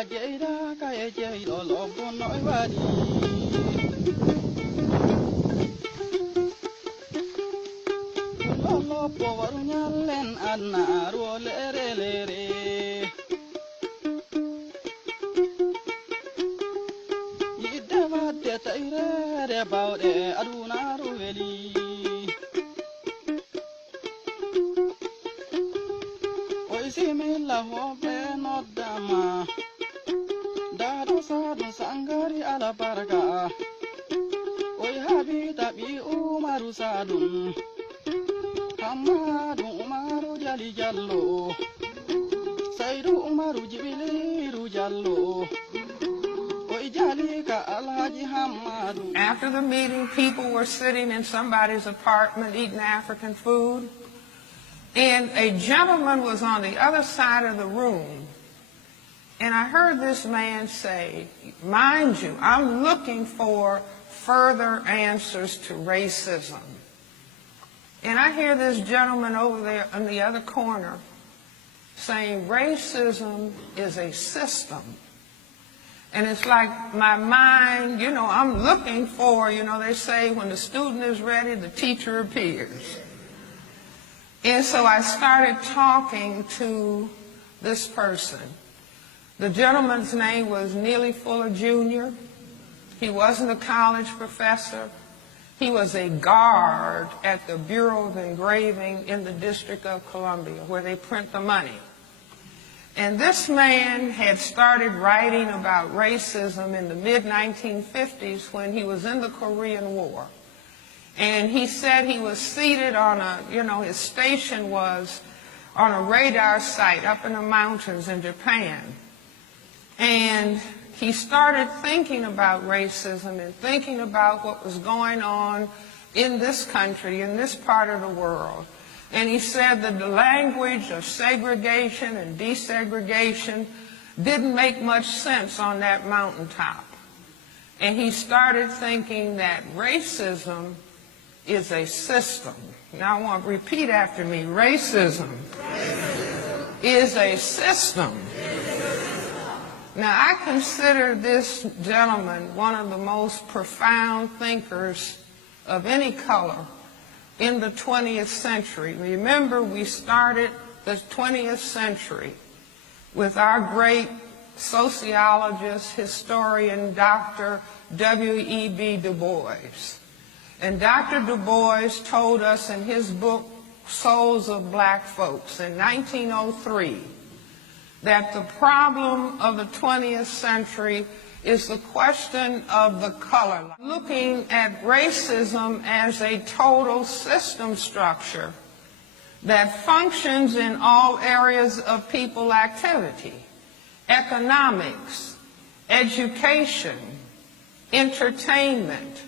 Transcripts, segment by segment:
Jada kaya jado lobo no ibadi. Lolo powarunya len anaru lere lere. Yidawa deta ire baude aduna ruweli. Oisimila hobe no dama. Dado sadu sangari ala barga. Oi habi tabi umaru sadun. Hamadu umaru jali jallo. Saidu umaru jibiliru jallo. Oi jali ka alhaji Hamadu. After the meeting, people were sitting in somebody's apartment eating African food. And a gentleman was on the other side of the room. And I heard this man say, mind you, I'm looking for further answers to racism. And I hear this gentleman over there in the other corner saying racism is a system. And it's like my mind, I'm looking for, they say when the student is ready, the teacher appears. And so I started talking to this person. The gentleman's name was Neely Fuller Jr. He wasn't a college professor. He was a guard at the Bureau of Engraving in the District of Columbia, where they print the money. And this man had started writing about racism in the mid-1950s when he was in the Korean War. And he said he was seated on his station was on a radar site up in the mountains in Japan. And he started thinking about racism and thinking about what was going on in this country, in this part of the world. And he said that the language of segregation and desegregation didn't make much sense on that mountaintop. And he started thinking that racism is a system. Now I want to repeat after me. Racism is a system. Now I consider this gentleman one of the most profound thinkers of any color in the 20th century. Remember, we started the 20th century with our great sociologist, historian, Dr. W.E.B. Du Bois. And Dr. Du Bois told us in his book, Souls of Black Folks, in 1903, that the problem of the 20th century is the question of the color. Looking at racism as a total system structure that functions in all areas of people activity: economics, education, entertainment,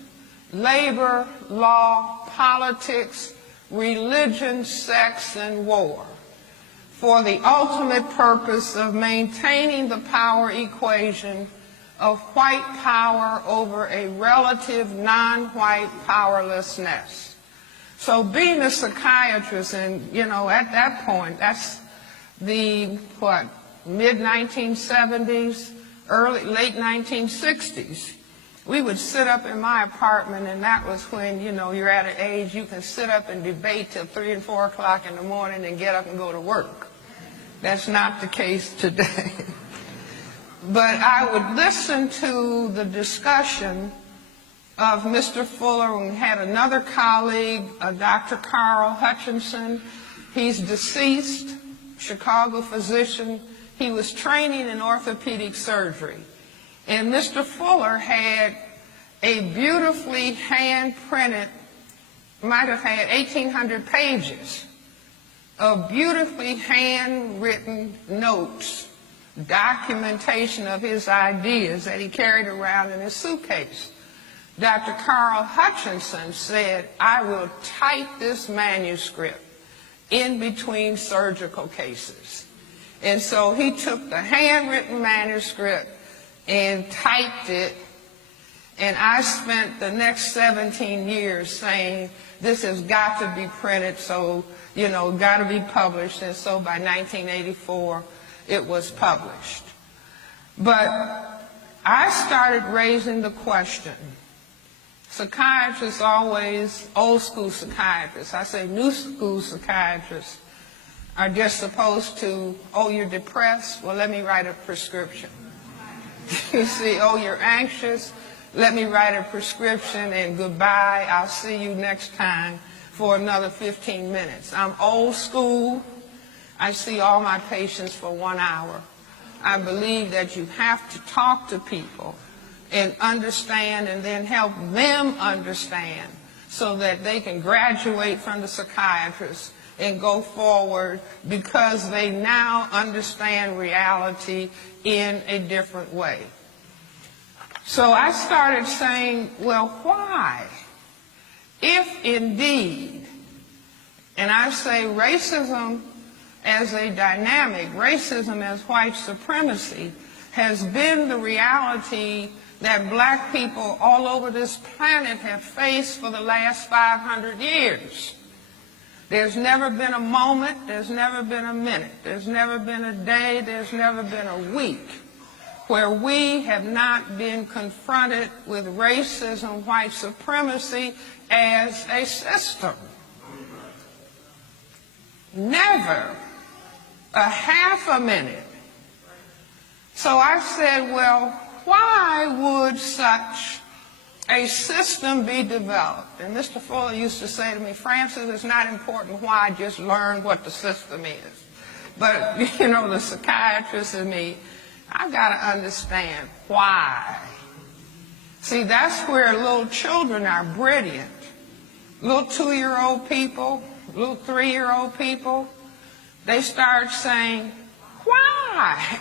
labor, law, politics, religion, sex, and war, for the ultimate purpose of maintaining the power equation of white power over a relative non-white powerlessness. So being a psychiatrist, and at that point, that's the mid-1970s, late 1960s. We would sit up in my apartment, and that was when, you're at an age you can sit up and debate till 3 and 4 o'clock in the morning and get up and go to work. That's not the case today. But I would listen to the discussion of Mr. Fuller. We had another colleague, Dr. Carl Hutchinson. He's deceased, Chicago physician. He was training in orthopedic surgery. And Mr. Fuller had a beautifully hand-printed, might have had 1,800 pages of beautifully handwritten notes, documentation of his ideas that he carried around in his suitcase. Dr. Carl Hutchinson said, I will type this manuscript in between surgical cases. And so he took the handwritten manuscript and typed it, and I spent the next 17 years saying, this has got to be printed, so, got to be published, and so by 1984, it was published. But I started raising the question. Psychiatrists always, old school psychiatrists, I say new school psychiatrists, are just supposed to, oh, you're depressed? Well, let me write a prescription. You see, oh, you're anxious? Let me write a prescription and goodbye. I'll see you next time for another 15 minutes. I'm old school. I see all my patients for 1 hour. I believe that you have to talk to people and understand and then help them understand so that they can graduate from the psychiatrist and go forward because they now understand reality in a different way. So I started saying, well, why? If indeed, and I say racism as a dynamic, racism as white supremacy has been the reality that black people all over this planet have faced for the last 500 years. There's never been a moment, there's never been a minute, there's never been a day, there's never been a week where we have not been confronted with racism, white supremacy as a system. Never a half a minute. So I said, well, why would such a system be developed? And Mr. Fuller used to say to me, Francis, it's not important why, just learn what the system is. But, you know, the psychiatrist in me, I've got to understand why. See, that's where little children are brilliant. Little 2-year-old people, little 3-year-old people, they start saying, why?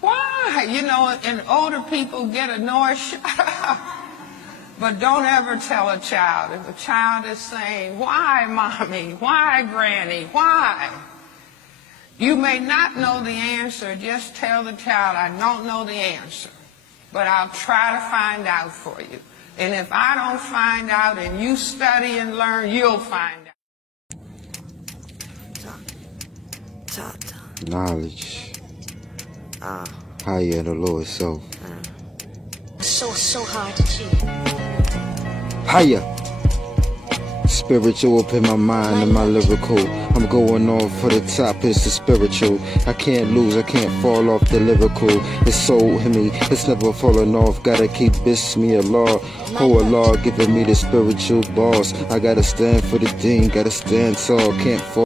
Why? You know, and older people get annoyed, shut up. But don't ever tell a child. If a child is saying, why, Mommy? Why, Granny? Why? You may not know the answer. Just tell the child, I don't know the answer, but I'll try to find out for you. And if I don't find out and you study and learn, you'll find out. Talk. Knowledge. Higher in the Lord self. So hard to achieve. Higher. Spiritual up in my mind and my lyrical. I'm going on for the top, it's the spiritual. I can't lose, I can't fall off the lyrical. It's so in me, it's never falling off. Gotta keep this me Allah. Oh Allah, giving me the spiritual boss. I gotta stand for the deen, gotta stand tall, can't fall.